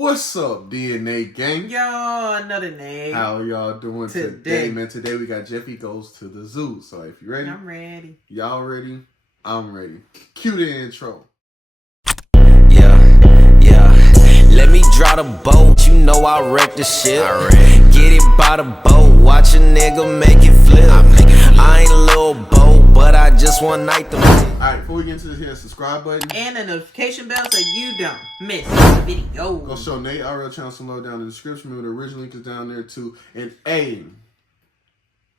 What's up, D&A gang? Yo, another name. How y'all doing today, man? Today we got Jeffy goes to the zoo. So if you ready? I'm ready. Y'all ready? I'm ready. Cue the intro. Yeah. Let me draw the boat. You know I wreck the shit. Get it by the boat. Watch a nigga make it flip. I ain't a little boat, but I just one night the. Alright, before we get into this, hit the subscribe button and the notification bell so you don't miss the video. Go show Nate RL channel some love down in the description. Remember the original link is down there too. And hey,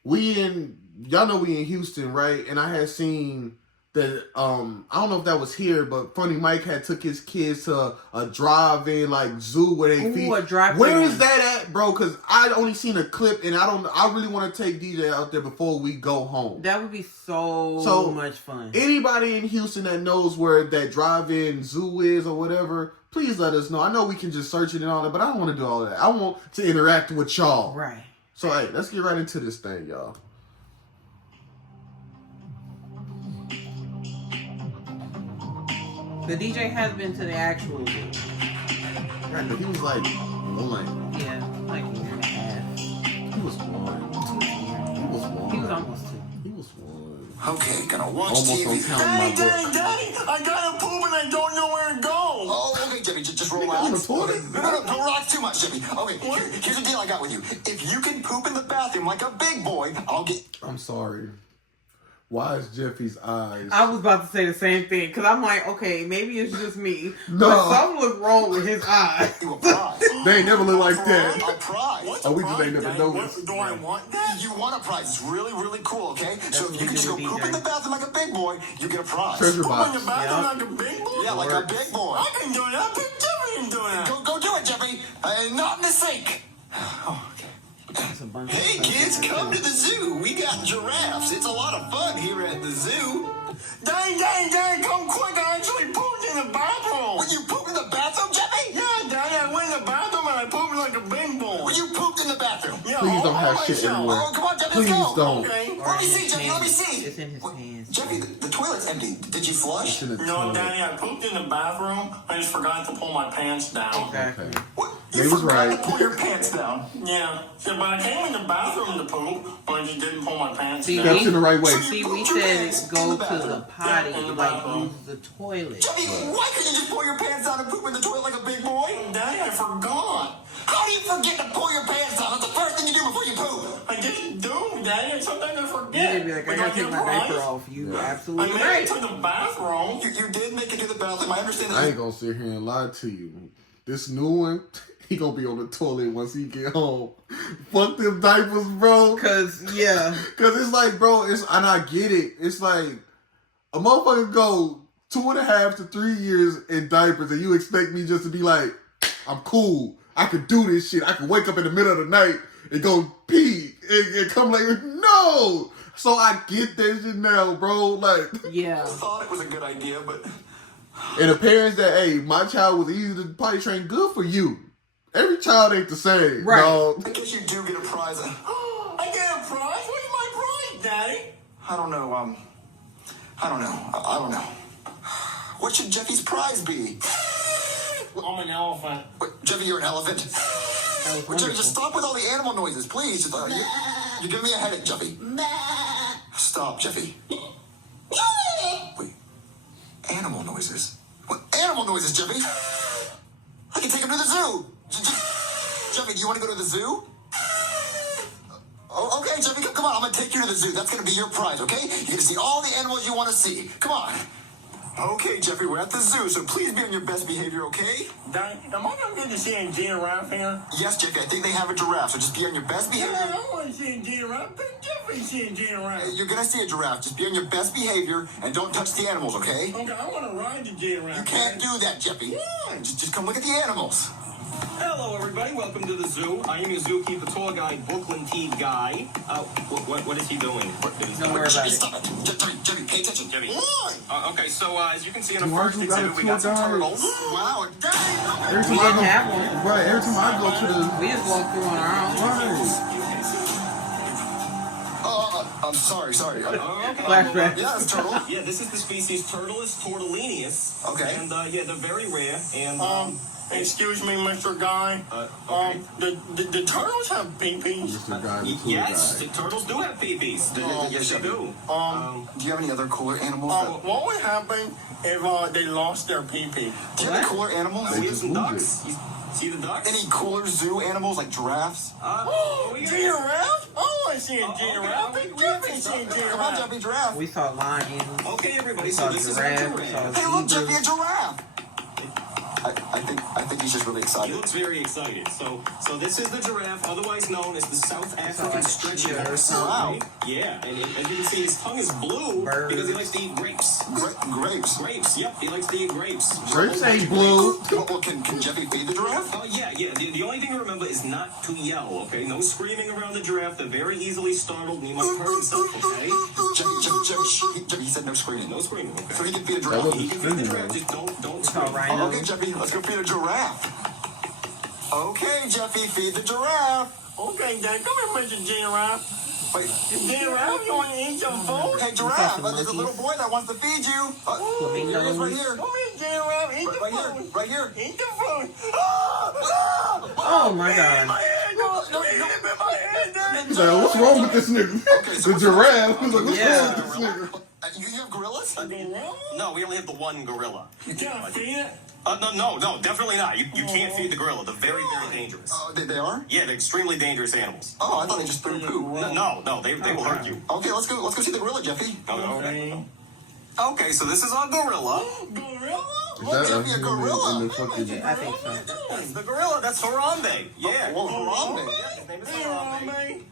y'all know we in Houston, right? And I had seen that I don't know if that was here, but Funny Mike had took his kids to a drive-in like zoo where they feed. Where is that at, bro? Because I only seen a clip, and I really want to take DJ out there before we go home. That would be so much fun. Anybody in Houston that knows where that drive-in zoo is or whatever, please let us know. I know we can just search it and all that, but I don't want to do all that. I want to interact with y'all. Right. So hey, let's get right into this thing, y'all. The DJ has been to the actual zoo. Right, but he was like one. Yeah, like a year and a half. He was one. He was one. He was almost two. He was one. Okay, gonna watch Almost TV. Daddy, I gotta poop and I don't know where to go. Oh, okay, Jeffy, just relax. On the toilet? No, don't relax too much, Jeffy. Okay, here's the deal I got with you. If you can poop in the bathroom like a big boy, I'll get... I'm sorry. Why is Jeffy's eyes? I was about to say the same thing, because I'm like, okay, maybe it's just me. No. But something look wrong with his eyes. You a prize. They ain't never look like that. A prize. Oh, we just ain't never noticed. Do I want that? You want a prize. It's really, really cool, okay? So if you can just go poop in the bathroom like a big boy, you get a prize. Treasure box. Poop in the bathroom like a big boy? Yeah, like a big boy. I can do that. Jeffy can do that. Go do it, Jeffy. Not in the sink. Oh, okay. Hey kids, come to the zoo. We got giraffes. It's a lot of fun here at the zoo. Dang, come quick. I actually pooped in the bathroom. When you pooped in the bathroom, Jeffy? Yeah, Daddy, I went in the bathroom and I pooped like a big boy. When you pooped in the bathroom? Yeah, please don't have shit everywhere. Oh, come on, Jeffy, please let's go. Don't. Okay. Let me see, Jeffy, let me see. It's in his pants. Jeffy, the toilet's empty. Did you flush? No, Daddy, I pooped in the bathroom. I just forgot to pull my pants down. Exactly. Okay. What? They You was forgot right. to pull your pants down. Yeah, but I came in the bathroom to poop, but I just didn't pull my pants See, down. That's in the right way. See, we said go to the potty, in the like bathroom. use the toilet. Jeffy, why couldn't you just pull your pants down and poop in the toilet like a big boy? Daddy, I forgot. How do you forget to pull your pants down? That's the first thing you do before you poop. I just do, Daddy. Sometimes I You forget. did be like, I gotta take my diaper off. You I absolutely made right. it to the bathroom. You did make it to the bathroom. I understand that. I ain't gonna sit here and lie to you. This new one, he gonna be on the toilet once he get home. Fuck them diapers, bro. Cause It's like, bro, and I get it. It's like a motherfucker go 2.5 to 3 years in diapers, and you expect me just to be like, I'm cool. I could do this shit. I could wake up in the middle of the night and go pee and come like, no. So I get that shit now, bro. Like, yeah. I thought it was a good idea, but... and the parents that, hey, my child was easy to potty train, good for you. Every child ain't the same, Right. dog. I guess you do get a prize. I get a prize? Where's my prize, Daddy? I don't know, I don't know. What should Jeffy's prize be? I'm an elephant. Wait, Jeffy, you're an elephant? Wait, Jeffy, just stop with all the animal noises, please. You're giving me a headache, Jeffy. Stop, Jeffy. Wait, animal noises? What animal noises, Jeffy? I can take him to the zoo. Jeffy, do you want to go to the zoo? Oh, okay, Jeffy, come on. I'm going to take you to the zoo. That's going to be your prize, okay? You're going to see all the animals you want to see. Come on. Okay, Jeffy, we're at the zoo, so please be on your best behavior, okay? Daddy, am I gonna get to see a giraffe here? Yes, Jeffy, I think they have a giraffe, so just be on your best behavior. Yeah, I want to see a giraffe. Jeffy see a giraffe. You're going to see a giraffe. Just be on your best behavior and don't touch the animals, okay? Okay, I want to ride the giraffe. You can't do that, Jeffy. Why? Just come look at the animals. Hello, everybody. Welcome to the zoo. I am your zookeeper tour guide, Brooklyn Teed Guy. What is he doing? Don't worry about it. Stop it. Jeffy, pay attention. Jeffy. Why? Okay, so as you can see in the Why first you got a exhibit, we got some tour guide? turtles. Wow, dang. Every time We I didn't go, have one. right, every time I go to the, We just walked through on our own. right. I'm sorry. Flashback. Yeah, it's turtle. Yeah, this is the species Turtles tortellinius. Okay. And yeah, they're very rare. And Excuse me, Mr. Guy. Okay. The turtles have pee-pees. Mr. Guy, the cool Yes, guy. the turtles do have peepees. Yes, they do. Do you have any other cooler animals? What would happen if they lost their pee-pee? Do you have any cooler animals? We have just some moved ducks. You see the ducks? Any cooler zoo animals like giraffes? Giraffe? Oh, I see a giraffe. okay. Jeffy see a Come on, giraffe. Jeffy, giraffe. We saw lions. Okay, everybody, We so saw this is a giraffe. We giraffe. saw Hey, look, Jeffy, a zebras. giraffe. I think he's just really He excited. looks very excited. So this is the giraffe, otherwise known as the South African like stretching cheetah or horse. something. Right? Yeah, and as you can see, his tongue is blue Birds. because he likes to eat grapes. Grapes. Grapes, yep, he likes to eat grapes. Grapes ain't blue. Well, can Jeffy feed the giraffe? Yeah. The only thing to remember is not to yell, okay? No screaming around the giraffe. They're very easily startled and he might hurt himself, okay? Jeffy, he said no screaming. No screaming, okay? So he can feed a That giraffe. wasn't He can feed the screaming, giraffe, though. just don't saw scream. rhino. Okay, Jeffy, let's go feed a giraffe. Okay, Jeffy, feed the giraffe. Okay, Dad, come here, Mr. Giraffe. Wait, Giraffe, you want to eat some food? hey, giraffe, some there's a little boy that wants to feed you. Here he is right here. Come here, Giraffe. Eat the Right food. here, right here. Eat the food. Oh my god. My head, no, hit him in my head, Dad. He's like, what's wrong with this nigga? The giraffe. He's like, what's Yeah. wrong with this nigga? You have gorillas? No, we only have the one gorilla. You can't feed it? No, definitely not. You can't feed the gorilla. They're very, very dangerous. They are? Yeah, they're extremely dangerous animals. Oh, I thought they just threw poop. No, they will hurt you. Okay, let's go see the gorilla, Jeffy. Okay. Okay, so this is our gorilla. Gorilla? Is that Jeffy, a gorilla? in the fucking... I think so. That's the gorilla. That's Harambe. Yeah. Well, Harambe. His name is Harambe.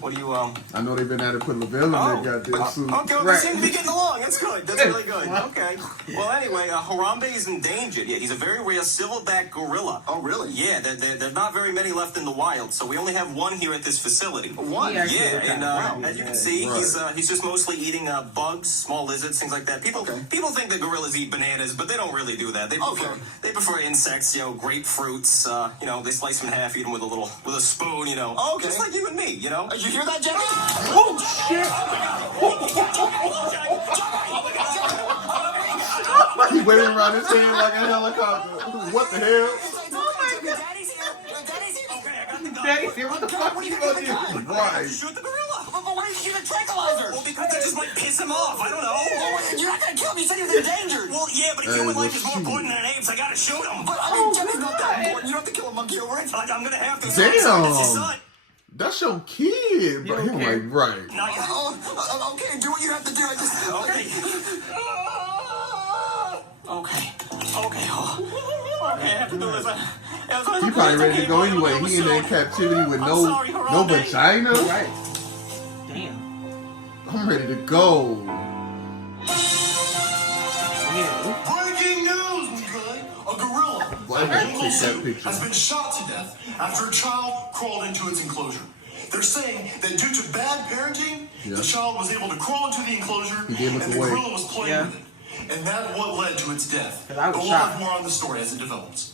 What do you I know they've been at it putting Lavelle in their goddamn suit. Okay, we Right. seem to be getting along. That's good. That's really good. Okay. Well, anyway, Harambe is endangered. Yeah, he's a very rare silverback gorilla. Oh, really? Yeah, there's not very many left in the wild, so we only have one here at this facility. One? Yeah. Yeah, and as you can see, Right. he's just mostly eating bugs, small lizards, things like that. People think that gorillas eat bananas, but they don't really do that. They prefer insects, grapefruits. They slice them in half, eat them with a spoon. Okay. Just like you and me. You hear that, Jeffy? Oh shit. He's waving around his head like a helicopter. What the hell? Daddy's here. Daddy's here. Okay, I got the gun. Daddy, what the fuck What are you gonna do? Right. Shoot the gorilla. But why did you get a tranquilizer? Well, because that just might piss him off. I don't know. You're not gonna kill him. You said he was endangered. Well, yeah, but Hey, human well, life is more shoot. important than an ape's. I gotta shoot him. But I mean, Jeffy's not that important. You don't have to kill a monkey over it. I'm gonna have to. Damn. It's his son. That's your kid, bro. You He don't care. like, right. Not yet. Okay, do what you have to do. I just Okay. Okay. Okay, I have to do this. He probably ready to go anyway. He in there in captivity with no vagina. Right. Damn. I'm ready to go. Yeah. Breaking news, okay? A gorilla Why did you take that picture? has been shot to death after a child crawled into its enclosure. They're saying that due to bad parenting, Yeah. the child was able to crawl into the enclosure He did and look the away. gorilla was playing Yeah. with it. And that's what led to its death. 'Cause I was But we'll shocked. have more on the story as it develops.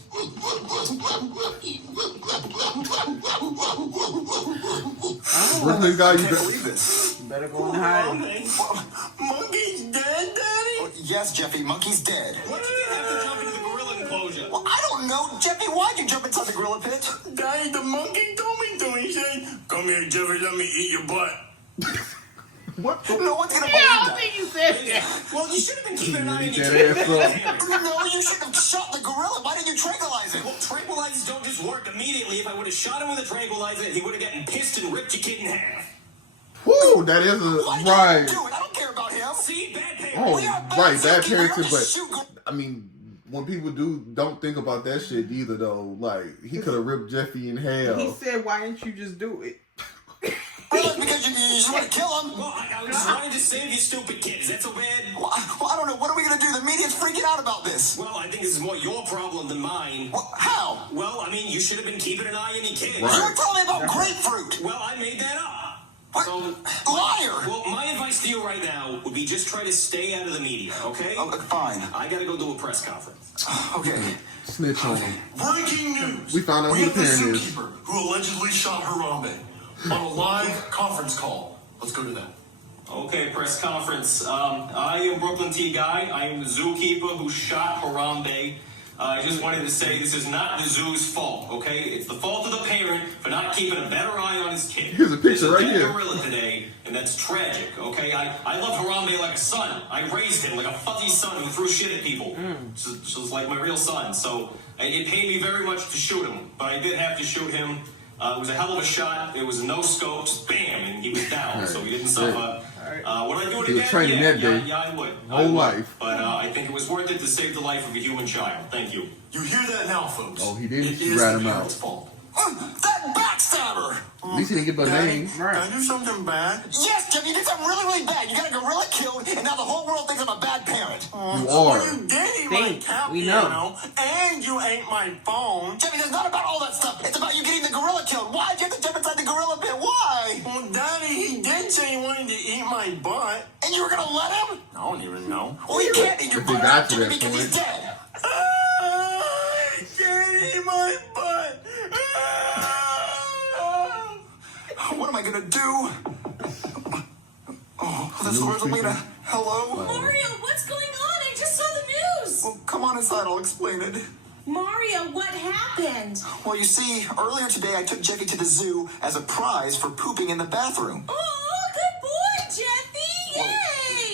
Brooklyn guy, you can't better. believe this. Better go and hide. Monkey's dead, Daddy? Yes, Jeffy, monkey's dead. Why did you have to jump into the gorilla enclosure? Well, I don't know. Jeffy, why'd you jump inside the gorilla pit? Daddy, the monkey told me to. He said, come here, Jeffy, let me eat your butt. What the No one's gonna believe that. you said that. Well, you should have been keeping an eye on Eat your that chicken. ass up. No, you shouldn't have shot the gorilla. Why didn't you tranquilize it? Well, tranquilizers don't just work immediately. If I would have shot him with a tranquilizer, he would have gotten pissed and ripped your kid in half. Woo, that is Why a did right. you do it? I don't care about him. See, bad parents. Oh, We are bad right, that people. We parenting, don't but shoot go- I mean, when people don't think about that shit either though. Like he could have ripped Jeffy in He hell. said, why didn't you just do it? Because you just want to kill him. Well, I was trying to save you stupid kids. That's so bad. Well, I don't know. What are we gonna do? The media's freaking out about this. Well, I think this is more your problem than mine. Well, how? Well, I mean, you should have been keeping an eye on your kids. Right. You're telling me about grapefruit. Well, I made that up. What? So, Liar. well, my advice to you right now would be just try to stay out of the media, okay? Oh, fine. I gotta go do a press conference. Okay. Snitch on him. Breaking news. We found out who have the the parent is. zookeeper who allegedly shot Harambe on a live conference call. Let's go to that. Okay, press conference. I am Brooklyn T. Guy. I am the zookeeper who shot Harambe. I just wanted to say this is not the zoo's fault, okay? It's the fault of the parent for not keeping a better eye on his kid. Here's a picture right There's a here. dead gorilla today, and that's tragic, okay? I love Harambe like a son. I raised him like a fuzzy son who threw shit at people. Just like my real son. So it pained me very much to shoot him, but I did have to shoot him. It was a hell of a shot. It was no scope, just bam, and he was down. Right. So he didn't suffer. Would I do it He was again? training that day. Yeah, I would. Whole life. But I think it was worth it to save the life of a human child. Thank you. You hear that now, folks? Oh, he didn't It is rat the him out. parents' fault. That backstabber! At least he didn't get the name. Can I do something bad? Yes, Jeffy, you did something really, really bad. You got a gorilla killed, and now the whole world thinks I'm a bad parent. You are. You did eat my Think. cat We know. piano, and you ate my phone. Jeffy, it's not about all that stuff. It's about you getting the gorilla killed. Why'd you have to jump inside the gorilla pit? Why? Well, Daddy, he did say he wanted to eat my butt. And you were gonna let him? I don't even know. Well, he can't eat your If they butt got out, to Jeffy, that because he's point. dead. He can't eat my butt. What am I gonna do? Oh, that's Rosalina. Hello? Mario, what's going on? I just saw the news. Well, come on inside, I'll explain it. Mario, what happened? Well, you see, earlier today I took Jeffy to the zoo as a prize for pooping in the bathroom. Oh, good boy, Jeffy!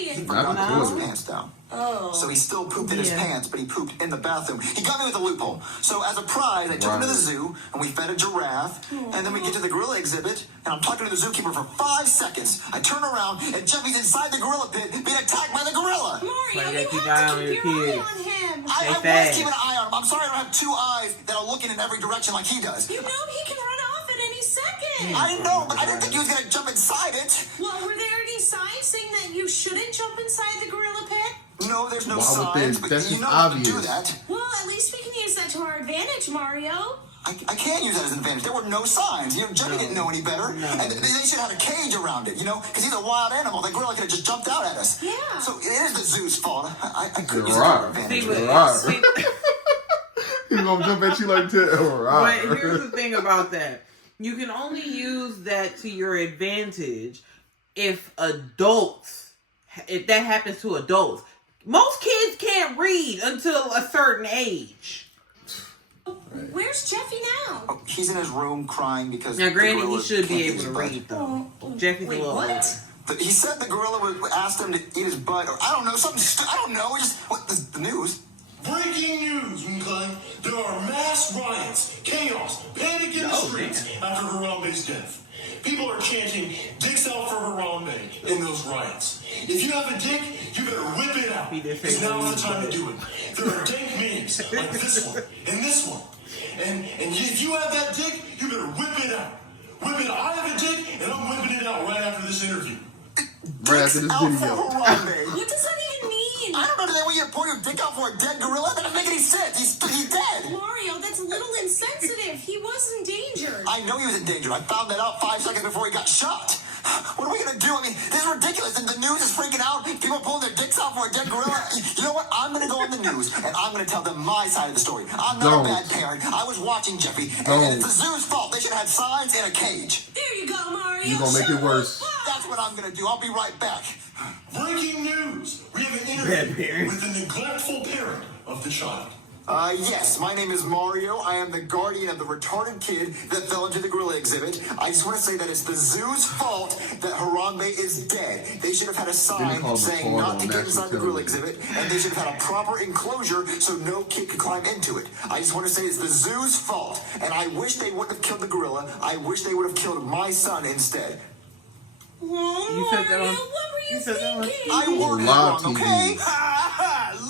Yay! He forgot to put his Absolutely. pants down. Oh. So he still pooped in his pants, but he pooped in the bathroom. He got me with a loophole. So as a prize, I took him to the Right. zoo, and we fed a giraffe, and then we get to the gorilla exhibit, and I'm talking to the zookeeper for 5 seconds. I turn around, and Jeffy's inside the gorilla pit being attacked by the gorilla. Mario, you you keep have an eye to on keep your your eye kids. on him. I was fast. keeping an eye on him. I'm sorry I don't have 2 eyes that are looking in every direction like he does. You know he can run off at any second. I know, but I didn't think he was going to jump inside it. Well, were there any signs saying that you shouldn't jump inside the gorilla pit? No, there's no Why would signs, they? but That's you just know how to do obvious. that. Well, at least we can use that to our advantage, Mario. I can't use that as an advantage. There were no signs. You know, Jeffy didn't know any better. And they should have had a cage around it, you know, because he's a wild animal. That gorilla could have just jumped out at us. Yeah. So it is the zoo's fault. I could use it to You're our right. advantage. See, Right. but, He's gonna jump at you like that. but Right. here's the thing about that. You can only use that to your advantage if that happens to adults. Most kids can't read until a certain age. Where's Jeffy now? Oh, he's in his room crying because Now, the granted, he gorilla should can't be eat able his to butt. read, though. Jeffy's a Wait, little what? older. He said the gorilla asked him to eat his butt, or I don't know, something. I don't know. Just what the news? Breaking news, okay? There are mass riots, chaos, panic in the streets after Harambe's death. People are chanting, "Dicks out for Harambe" in those riots. If you have a dick, you better whip it out. He did say Because now's the whip time it. to do it. There are dank memes like this one and this one. And if you have that dick, you better whip it out. Whip it out. I have a dick, and I'm whipping it out right after this interview. Right after this Out for video. Harambe. What does that even mean? I don't understand why you pour your dick out for a dead gorilla. That doesn't make any sense. He's dead. Mario, that's a little insensitive. He was endangered. I know he was in danger. I found that out 5 seconds before he got shot. What are we gonna do? I mean, this is ridiculous. And the news is freaking out. People are pulling their dicks out for a dead gorilla. You know what? I'm gonna go on the news and I'm gonna tell them my side of the story. I'm not Don't. a bad parent. I was watching Jeffy, and Don't. it's the zoo's fault. They should have had signs in a cage. There you go, Mario. You gonna make it worse. That's what I'm gonna do. I'll be right back. Breaking news! We have an Bad interview parent. with the neglectful parent of the child. Yes, my name is Mario. I am the guardian of the retarded kid that fell into the gorilla exhibit. I just want to say that it's the zoo's fault that Harambe is dead. They should have had a sign call him saying retarded not to on get national inside the gorilla television. exhibit, and they should have had a proper enclosure so no kid could climb into it. I just want to say it's the zoo's fault, and I wish they wouldn't have killed the gorilla. I wish they would have killed my son instead. Oh, You said that Mario, on- what were you you said that on- thinking? I worded it Live wrong, TV. okay?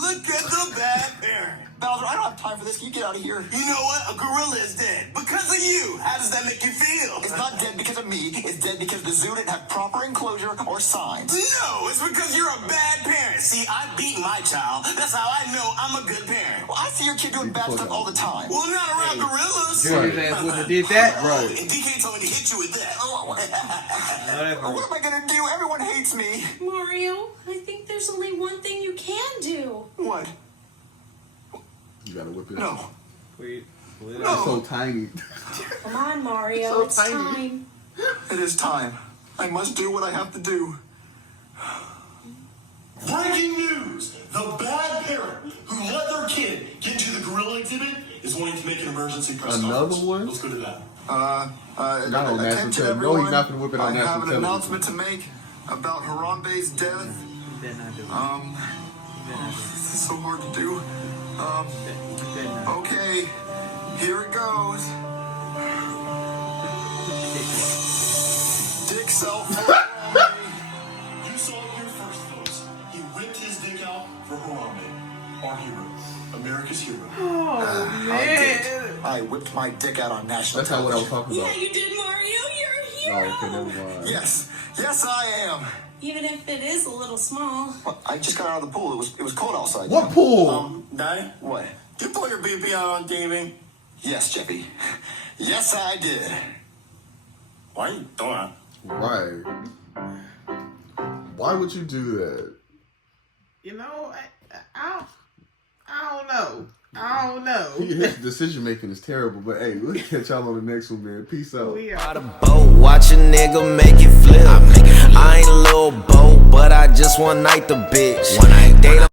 Look at the bad parent. Bowser, I don't have time for this. Can you get out of here? You know what? A gorilla is dead because of you. How does that make you feel? It's not dead because of me. It's dead because the zoo didn't have proper enclosure or signs. No, it's because you're a bad parent. See, I beat my child. That's how I know I'm a good parent. Well, I see your kid doing bad stuff all the time. Well, not around gorillas. His ass wouldn't have did that. Right. And DK told me to hit you with that. What am I gonna do? Everyone hates me. Mario, I think there's only one thing you can do. What? You gotta whip it out. No. Wait, It's so tiny. Come on, Mario, it's tiny. time. It is time. I must do what I have to do. Breaking news! The bad parent who let their kid get into the gorilla exhibit is wanting to make an emergency press Another conference. one? Let's go to that. Not on national Attention, television. No, he's not everyone. finna whip it on I national have an television. announcement to make about Harambe's death. You better not do it. This is so hard to do. You better not. Okay, here it goes. Dick's out for Harambe. You saw it here first, folks. He whipped his dick out for Harambe, our hero, America's hero. Oh, I did. man. I whipped my dick out on national That's not what I was television. talking about. Yeah, you did, Mario. You're a Oh, hero. okay, never mind. Yes, I am. Even if it is a little small. Well, I just got out of the pool. It was cold outside. What pool? Daddy, What? do you put your BP out on TV? Yes, Jeffy. Yes, I did. Why are you doing that? Right. Why would you do that? You know, I don't know. I don't know. His decision making is terrible, but hey, we'll catch y'all on the next one, man. Peace out. We are. By the boat, watch a nigga make it flip. I ain't a little boat, but I just one night the bitch. One night.